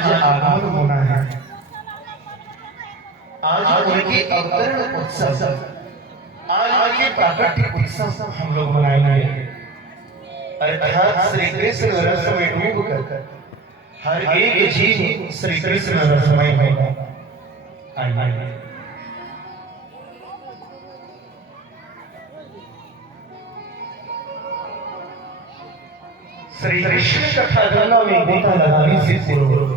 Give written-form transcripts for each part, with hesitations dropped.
आगमन होना है। आज उनकी अवतरण उत्सव, आज उनके प्राकट्य उत्सव हम लोग मनाएंगे। अर्थात श्री कृष्ण रस में डूब कर हर एक जीव श्री कृष्ण रसमय होगा। आइए श्री कृष्ण कथा गंगा में गोता लगाने से पूर्व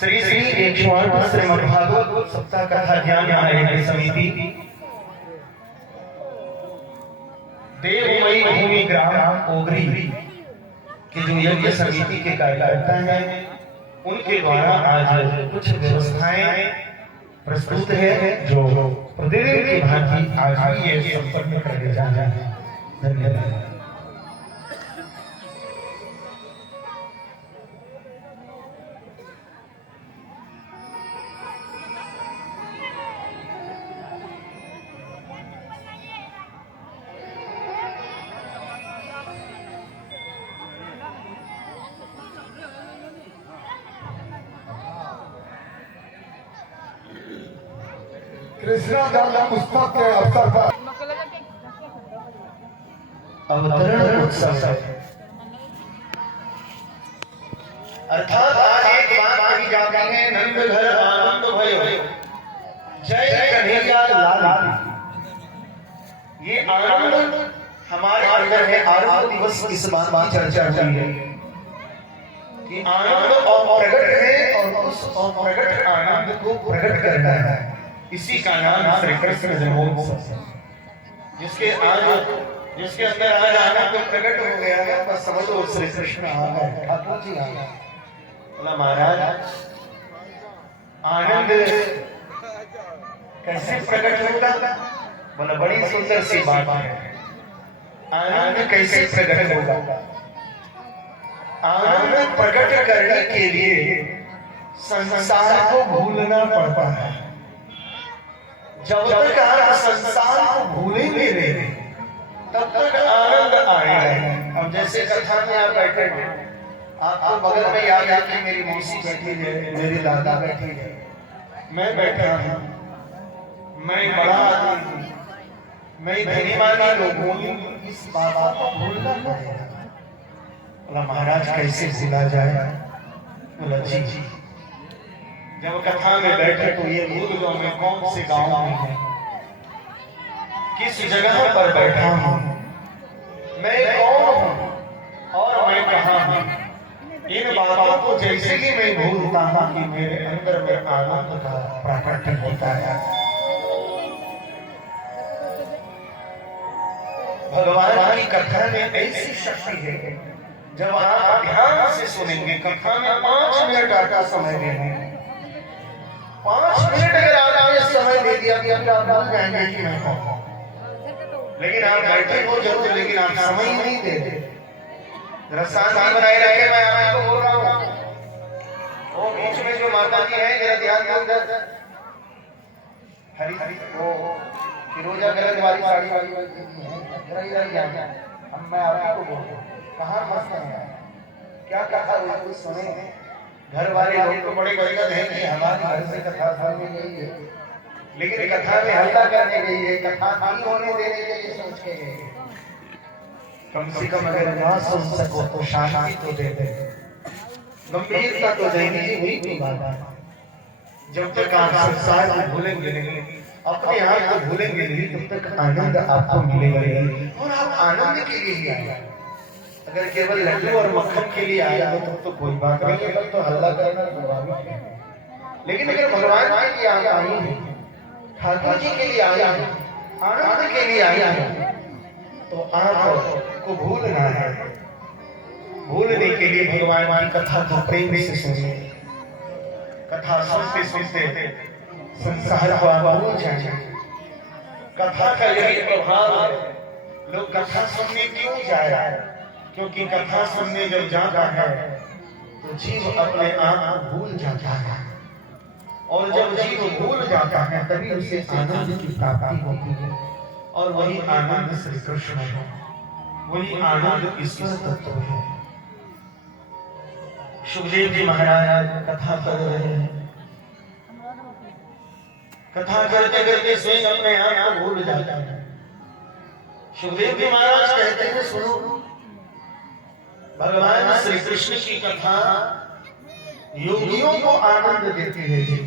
श्री श्री 108 श्रीमद् भागवत सप्ताह कथा ज्ञान आयोजन समिति देवमयी भूमि ग्राम ओगरी के जो यज्ञ समिति के कार्यकर्ता हैं, उनके द्वारा आज कुछ व्यवस्थाएं प्रस्तुत है जो प्रतिदिन की भांति आज भी ये संपन्न करे जा रहे हैं। धन्यवाद। कृष्णा जन्म पुस्तक के अवसर पर अवतरण उत्सव, अर्थात आज एक बात कही जाती है, नंद घर आनंद भयो जय कन्हैया लाल। ये आनंद हमारे अंदर है। आनंद दिवस इस बात की चर्चा हुई है कि आनंद और प्रकट है और उस प्रकट आनंद को प्रकट करना है। इसी का नाम श्री कृष्ण जन्मोत्सव, जिसके अंदर आज आनंद प्रकट हो गया है। बस समझो श्री कृष्ण आ गए, ठाकुर जी आ गए। बोला महाराज आनंद कैसे प्रकट होगा? बोला बड़ी सुंदर सी बात है। आनंद कैसे प्रकट होगा? आनंद प्रकट करने के लिए संसार को भूलना पड़ता है। जब तक आप संसार को भूलेंगे नहीं, तब तक आनंद आएगा। अब जैसे कथा में आप बैठे हैं, आपको बगल में याद है कि मेरी मौसी बैठी है, मेरी दादा बैठी है, मैं बैठा हूँ, मैं बड़ा आदमी हूँ, मैं धनीमानी लोगों हूँ। इस बात को भूलना पड़ेगा। बोला महाराज कैसे भूला जाए? बोला जी जब कथा में बैठे तो ये भूल गो मैं कौन से गांव में है, किस जगह पर बैठा हूँ, मैं कौन हूँ और मैं कहाँ हूँ। इन बातों को जैसे ही मैं भूलता हूँ कि मेरे अंदर में आनंद का प्राकट्य होता है। भगवान की कथा में ऐसी शक्ति है, जब आप ध्यान से सुनेंगे। कथा में 5 मिनट का समय देंगे। 5 मिनट अगर आपने समय दे दिया कि आप भूल जाएंगे कि मैं कौन। लेकिन आप बैठे हो जरूर, लेकिन आप समय ही नहीं देते। जरा शांति बनाए रखे। मैं आपको बोल रहा हूँ, वो बीच में जो माता जी है, जरा ध्यान दो। हरी हरी वो फिरोजा कलर वाली साड़ी वाली जरा इधर ध्यान। हम मैं आपको बोल रहा हूँ, कहाँ मस्त है, क्या कथा हुई सुने। घर वाले लोग तो बड़े गदगद हैं कि हमारी घर से कथा सुनने गई है, लेकिन कथा में हल्ला करने गई है, कथा नहीं होने देने के लिए सोच के गई है। कम से कम अगर ना सुन सको तो शांति तो दे दे, गंभीरता तो देनी ही हुई बात है। जब तक आप संसार को भूलेंगे नहीं, अपने आप को भूलेंगे नहीं, तब तक आनंद आपको मिलेगा नहीं। और आप आनंद के लिए ही आए। अगर केवल लड्डू और मक्खन के लिए आया हो तब तो कोई बात नहीं है, तब तो हल्ला करना स्वाभाविक है। लेकिन अगर भगवान के लिए आया है, ठाकुर जी के लिए आया है, आनंद के लिए आया है, तो आपको भूलना है। भूलने के लिए भगवान की कथा को प्रेम से सुनिए। कथा सुनते सुनते संसार को आप भूल जाएंगे। कथा का यही प्रभाव है। लोग कथा सुनने क्यों जा रहा है? क्योंकि कथा सुनने जब जाता है तो जीव अपने आप को भूल जाता है, और जब जीव भूल जाता है तभी उसे आनंद की प्राप्ति होती है। और वही आनंद श्री कृष्ण है, वही आनंद ईश्वर तत्व है। सुखदेव जी महाराज कथा कर रहे हैं। कथा करते करते स्वयं अपने आप को भूल जाते हैं। सुखदेव जी महाराज कहते हैं, सुनो, भगवान श्री कृष्ण की कथा योगियों को आनंद देती है जी।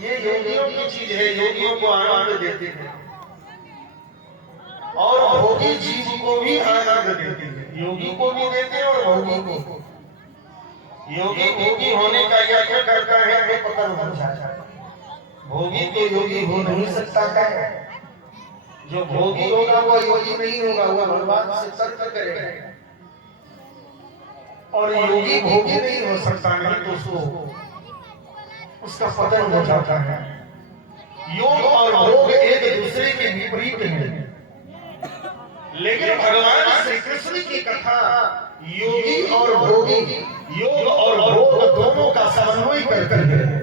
ये योगियों की चीज है, योगियों को आनंद देती है और भोगी जीव को भी आनंद देती है। योगी को भी देते हैं और भोगी को। योगी भोगी होने का यत्न करता है, वे पतन हो जाता है। भोगी तो योगी हो नहीं सकता है। जो भोगी होगा वो योगी नहीं होगा, वो भगवान से तर्क करेगा। और योगी भोगी नहीं हो सकता, नहीं तो उसका पतन हो जाता है। योग और भोग एक दूसरे के विपरीत हैं, लेकिन भगवान श्री कृष्ण की कथा योगी और भोगी, योग और भोग दोनों का समन्वय करते हैं।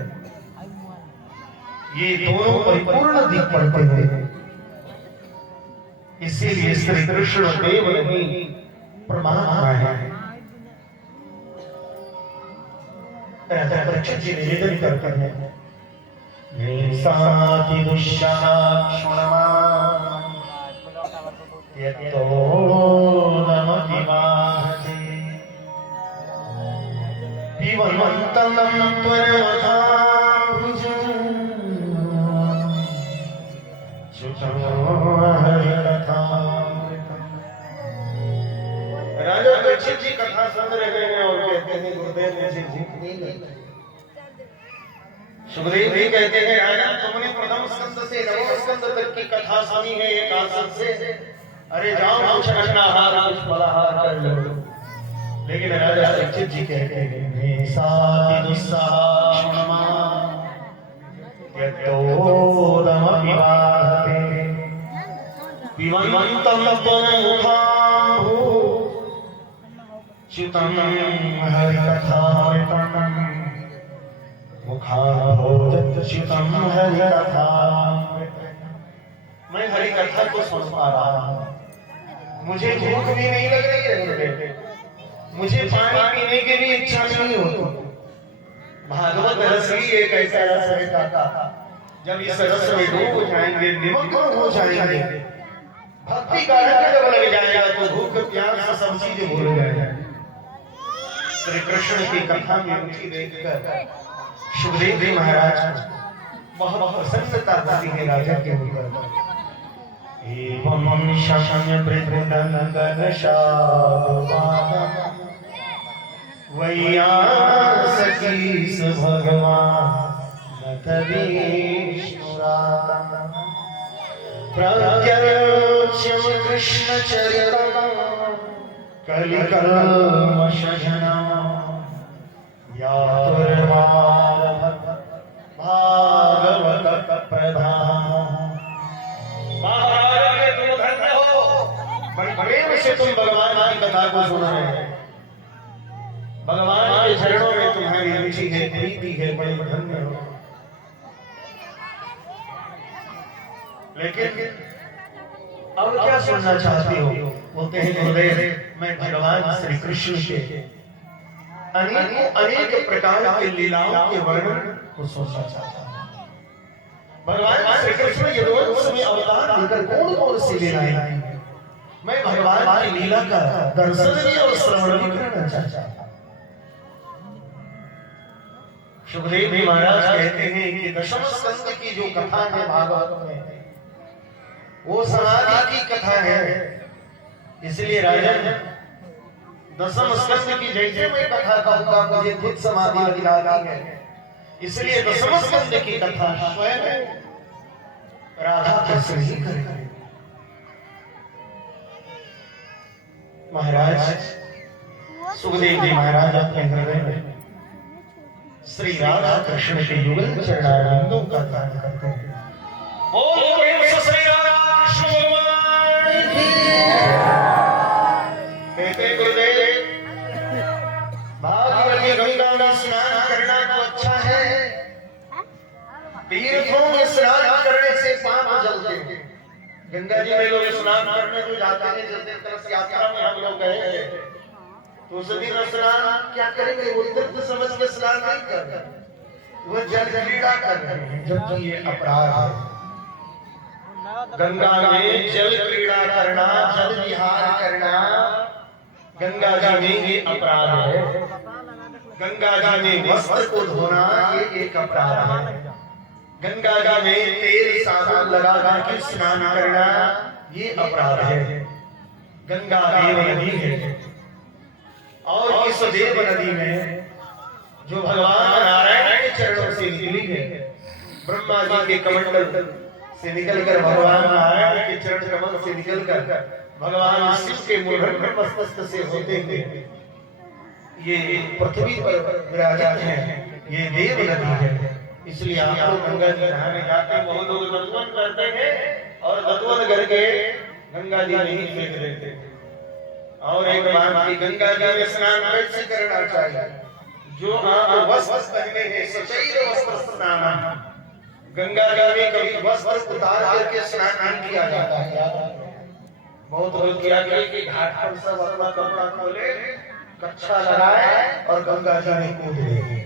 ये दोनों परिपूर्ण दिख पड़ते हैं। इसीलिए श्री कृष्ण देव नहीं परमात्मा है। परीक्षित जी निवेदन करते हैं, साति दुष्षाक्षुणमा यतो नमति माहते पिबन्तं त्वरवधाभुजं शुचं हरिकथामृतम्। राजा परीक्षित जी कथा सुन रहे हैं और कहते हैं, गुरुदेव मुझे भूख नहीं लगती। सुखदेव जी कहते हैं, राजा तुमने प्रथम स्कंद से नवम स्कंद तक की कथा सुनी है एक आसन से, अरे जाओ कुछ रत्नाहार कुछ फलाहार कर लो। लेकिन राजा परीक्षित जी कहते हैं, साति दुस्साक्षुणमा यतो दमपि वाहते पिबन्तं त्वमुखाम्भो च्युतं हरिकथामृतम् मुखाम्भोच्युतं हरिकथामृतम्। मैं हरिकथा को सुन पा रहा हूं, मुझे भूख भी नहीं लग रही है, मुझे पानी पीने की भी इच्छा नहीं होती। भागवत रस ही एक ऐसा रस है काका, जब इस रस में डूब जाएंगे, निमग्न हो जाएंगे, भक्ति का रंग जब लग जाएगा तो भूख प्यास सब चीजें भूल जाएंगे। श्री कृष्ण की कथा में रुचि देखकर सुखदेव जी महाराज बहुत प्रसन्नता होती है राजा के ऊपर। एवं शशन्य वृद्धनंदन शापादम वैयासकीस भगवान नतवीष्णुरातम प्रत्यक्षम कृष्ण चरितम कलिकल्मषजनम भागवत प्रधान। महाराज के तुम धन्य हो, बड़ी प्रेम से तुम भगवान की कथा को सुन रहे हैं। भगवान के चरणों में तुम्हारी रुचि है, प्रीति है, बड़े धन्य हो। लेकिन अब क्या सुनना चाहती हो? बोलते हैं, गुरुदेव मैं भगवान श्री कृष्ण के अनेक प्रकार के लीलाओं के वर्णन को सुनना चाहता हूं। भगवान श्री कृष्ण यदुवंश में अवतार लेकर कौन कौन सी लीलाएं आई, मैं भगवान की लीला का दर्शन भी और श्रवण भी करना चाहता हूं। सुखदेव जी महाराज कहते हैं कि दशम स्कंद की जो कथा है भागवत में, वो समाधि की कथा है। इसलिए राजन दशम स्कंद की जैसे मैं कथा कहूंगा मुझे खुद समाधि दिलाती है। इसलिए दशम स्कंद की कथा स्वयं राधा कृष्ण ही करेंगे। महाराज सुखदेव जी महाराज अपने हृदय में श्री राधा कृष्ण के युगल चरणारविंदों का ध्यान करते हैं। ओम श्री राधा कृष्ण भगवान की कहते गुरुदेव, भागीरथी गंगा में स्नान करना तो अच्छा है, तीर्थों में स्नान करने से पाप जलते हैं। गंगा जी में लोग स्नान करने को जाते हैं, जिस दिन तरफ यात्रा में हम लोग गए तो तो उस दिन स्नान क्या करेंगे? वो तीर्थ समझ के स्नान नहीं कर रहे, वो जल क्रीड़ा कर रहे हैं, जबकि ये अपराध है। गंगा में जल क्रीड़ा करना, जल विहार करना गंगा जी में ये अपराध है। गंगा जी में वस्त्र को धोना ये एक अपराध है। गंगा जी में तेल साबुन लगा कर स्नान करना ये अपराध है। गंगा देव नदी है और इस देव नदी में जो भगवान नारायण के चरणों से निकली है, ब्रह्मा जी के कमंडल से निकलकर भगवान नारायण के चरण कमल से निकलकर भगवान शिव के मूल मस्तक से होते हुए ये पृथ्वी पर विराजित है, ये देव नदी है। इसलिए आप लोग गंगा जी नहाने जाते हैं, बहुत लोग दत्वन करते हैं और दत्वन करके गंगा जी नहीं फेंक देते। और एक बात की, गंगा जी में स्नान कैसे करना चाहिए? जो आप वस्त्र पहने हैं सचैल वस्त्र स्नान, गंगा जी में कभी वस्त्र उतार करके स्नान नहीं किया जाता है। बहुत लोग किया कि घाट पर सब अपना कपड़ा खोले, कच्छा लगाए और गंगा जी में कूद गए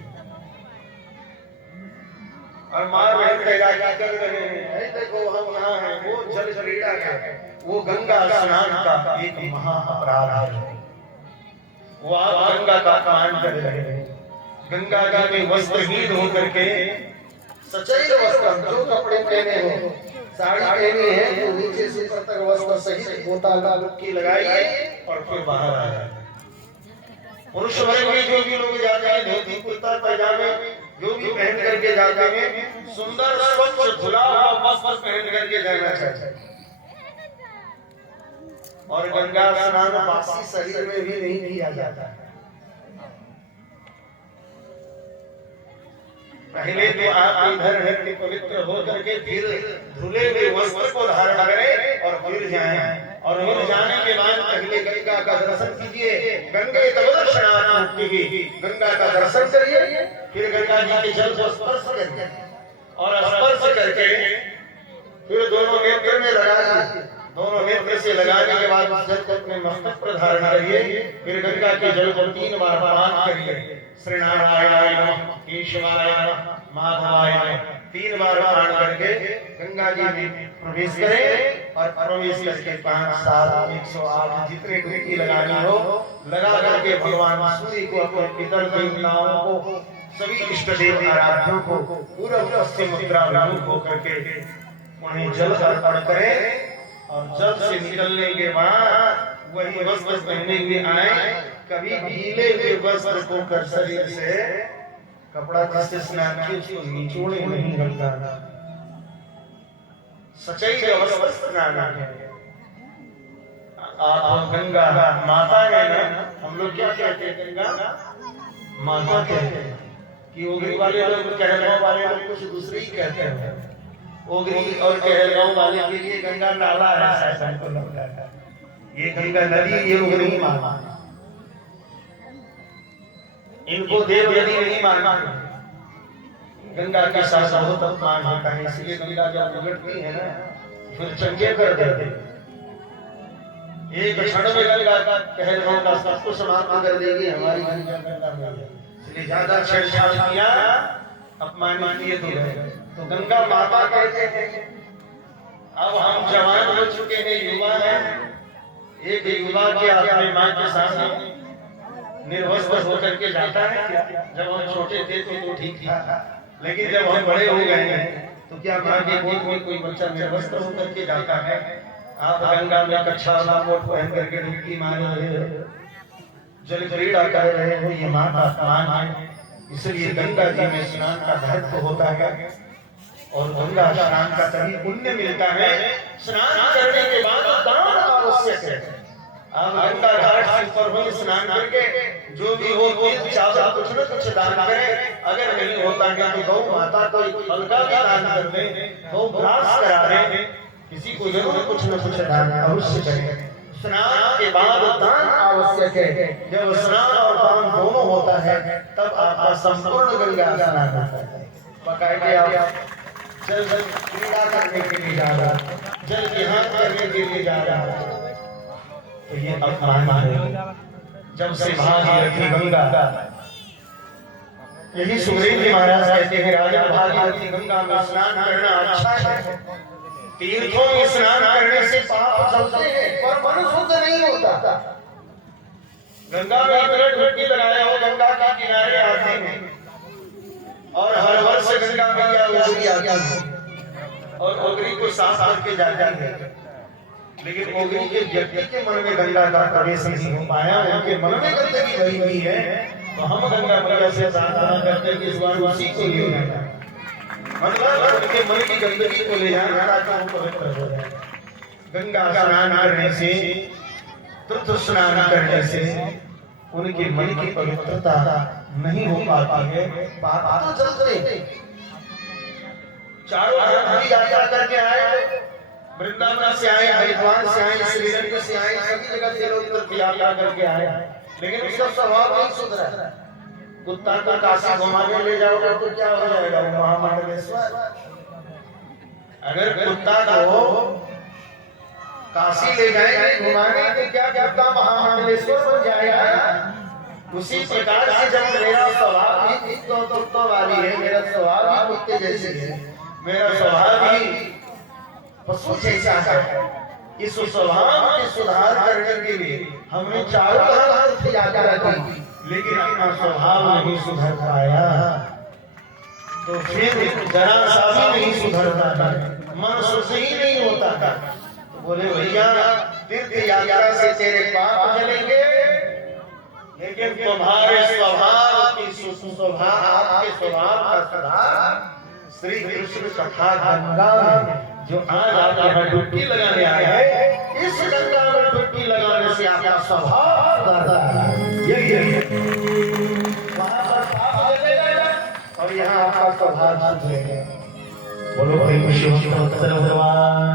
और मार बहन तैराकी कर रहे हैं। देखो हम यहाँ हैं, वो जल क्रीड़ा है, वो गंगा स्नान का एक महा अपराध है। वो आप गंगा का अपमान कर रहे हैं। गंगा जी में वस्त्रहीन होकर के सचैल वस्त्र, जो कपड़े पहने हो, साड़ी पहनी है तो नीचे से ऊपर तक वस्त्र सहित गोता लुक्की लगाइए और फिर बाहर आ जाए। पुरुष वर्ग में जो भी लोग जाते हैं धोती कुर्ता पैजामे जो भी पहन करके जाते हैं, सुंदर स्वच्छ धुला हुआ वस्त्र पहन करके जाना चाहिए। और गंगा स्नान बासी शरीर में भी नहीं किया जाता है। पहले तो आप इधर रहते पवित्र हो करके फिर धुले हुए वस्त्र को धारण करें और फिर जाएं। और फिर जाने के बाद पहले गंगा का दर्शन कीजिए। गंगे तब दर्शनार्थी, गंगा का दर्शन करिए, फिर गंगा जी के जल को स्पर्श करिए और स्पर्श करके फिर दोनों नेत्र में लगाइए। दोनों नेत्र से लगाने के बाद उस जल को अपने मस्तक पर धारण करिए। फिर गंगा के जल को 3 बार पान करिए। श्री नारायणाय नमः, ईश्वराय नमः, माधवाय नमः 3 बार पान करके गंगा जी में प्रवेश करें और प्रवेश करके 5, 7, 108 जितने डुबकी लगानी हो लगा करके भगवान सूर्य को, अपने पितर देवताओं को, सभी इष्ट देव आराध्यों को पूर्व पश्चिम उत्तराभिमुख होकर के उन्हें जल अर्पण करें। और जल से निकलने के बाद वही वस्त्र पहने हुए आए। कभी गीले हुए वस्त्र को कर शरीर से कपड़ा जिससे स्नान किए उसको निचोड़े नहीं लगाना। सचैल वस्त्र स्नान है। आप गंगा माता है ना, हम लोग क्या कहते हैं? गंगा माता कहते हैं कि ओगरी वाले लोग, कहलगांव वाले लोग कुछ दूसरे ही कहते हैं। ओगरी और कहलगांव वाले के लिए गंगा नाला है, ऐसा हमको लगता है। ये गंगा नदी ये लोग नहीं मानते, इनको देव नदी नहीं मानते। गंगा के साथ बहुत अपमान होता है, इसलिए गंगा जब उगड़ती है ना फिर चंगे कर देते। एक क्षण में गंगा का कहलगांव का सब कुछ समाप्त कर देगी हमारी गंगा में। इसलिए ज्यादा छेड़छाड़ किया, अपमान किए तो गंगा माता कहते हैं। अब हम जवान हो चुके हैं, युवा हैं। एक युवा के अपने माँ के सामने निर्वस्त्र होकर के जाता है क्या? जब हम छोटे थे तो ठीक था, लेकिन जब हम बड़े हो गए हैं तो क्या माँ के गोद में कोई बच्चा निर्वस्त्र होकर के जाता है? आप गंगा में कच्छा कोट पहन करके डुबकी मार रहे हो, जल क्रीड़ा कर रहे हो, ये माँ का अपमान है। इसलिए गंगा जी में स्नान का महत्व होता है और गंगा स्नान का तभी पुण्य मिलता है। स्नान करने के बाद दान आवश्यक है। आप गंगा घाट से ऊपर हुए स्नान करके जो भी हो तीर्थ चावल कुछ न कुछ दान करें। अगर नहीं होता है तो गौ माता को हल्का भी दान कर दें, गौ ग्रास करा दें, किसी को जरूर कुछ न कुछ दान अवश्य करें। स्नान के बाद दान आवश्यक है। जब स्नान और दान दोनों होता है तब आपका संपूर्ण गंगा स्नान होता है। बकायदे आप जल क्रीड़ा करने के लिए जा रहा, जल विहार करने के लिए जा रहा, तो ये अपमान है। जब से भागीरथी गंगा, यही सुग्रीव जी महाराज कहते हैं राजा भागीरथी गंगा में स्नान करना अच्छा है। तीर्थों में स्नान करने से पाप चलते हैं पर मन शुद्ध नहीं होता। गंगा में इतना डुबकी लगाया हो, गंगा के किनारे आते हैं और हर वर्ष गंगा मैया उगरी आती है और उगरी को साफ करके जाती है, लेकिन उगरी के व्यक्ति के मन में गंगा का प्रवेश नहीं हो पाया, उनके मन में गंदगी भरी हुई है। तो हम गंगा मैया से प्रार्थना करते हैं कि इस बार उसी को ले जाए, मतलब उनके मन की गंदगी को ले जाना ताकि वो पवित्र हो जाए। गंगा स्नान करने से, तीर्थ स्नान करने से उनके मन की पवित्रता नहीं हो पाती है, पाप तो चलते। चारों धाम की यात्रा करके आए, वृंदावन से आए, हरिद्वार से आए, श्रीरंग से आए, सभी जगह से लोग तीर्थ यात्रा करके आए, लेकिन उसका स्वभाव नहीं सुधरा। कुत्ता को काशी घुमाने ले जाओगे तो क्या हो जाएगा, वो महामंडलेश्वर। अगर कुत्ता को काशी ले जाएंगे घुमाने तो क्या कुत्ता महामंडलेश्वर बन जाएगा। उसी प्रकार से जब मेरा स्वभाव भी कुत्तों वाली है, मेरा स्वभाव भी कुत्ते जैसे है, मेरा स्वभाव भी पशु जैसा है, इस स्वभाव के सुधार करने के लिए हमने चारों धाम यात्रा की, लेकिन अपना स्वभाव नहीं सुधर पाया, तो फिर जरा सा भी नहीं सुधरता था, मन शुद्ध ही नहीं होता था। तो बोले भैया तीर्थ यात्रा से तेरे पाप चलेंगे, लेकिन तुम्हारे स्वभाव की सुस्वभाव, आपके स्वभाव का सुधार श्री कृष्ण कथा गंगा में जो आज आप यहाँ डुबकी लगाने आए हैं, इस गंगा में डुबकी लगाने से आपका स्वभाव सुधरता है। वहाँ पर पाप जलेगा और यहाँ आपका स्वभाव सुधरेगा। बोलो भाई, शिव भगवान